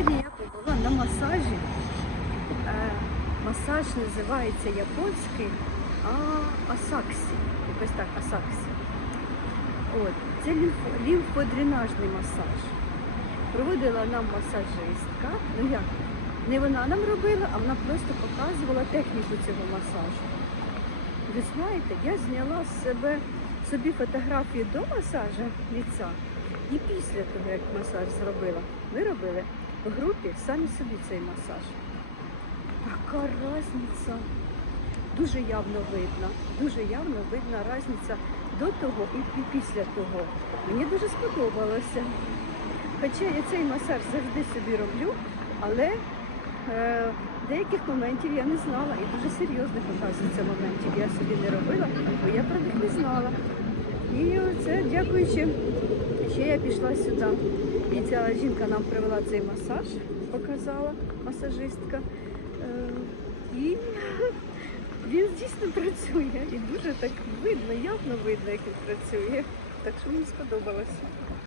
Сьогодні я побула на масажі. Е, масаж називається японський асаксі. Якось так, асаксі. От. Це лімфо, лімфодренажний масаж. Проводила нам масажистка. Ну як? Не вона нам робила, а вона просто показувала техніку цього масажу. Ви знаєте, я зняла з себе собі фотографію до масажу ліця і після того, як масаж зробила. Ми робили групі самі собі цей масаж. Така різниця. Дуже явно видно, дуже явно видна різниця до того і після того. Мені дуже сподобалося. Хоча я цей масаж завжди собі роблю, але е, деяких моментів я не знала і дуже серйозних, оказується, моментів я собі не робила, бо я про них не знала. І це дякуючи, що я пішла сюди. І ця жінка нам привела цей масаж, показала масажистка. Е, І він дійсно працює. І дуже так видно, явно видно, як він працює. Так що мені сподобалося.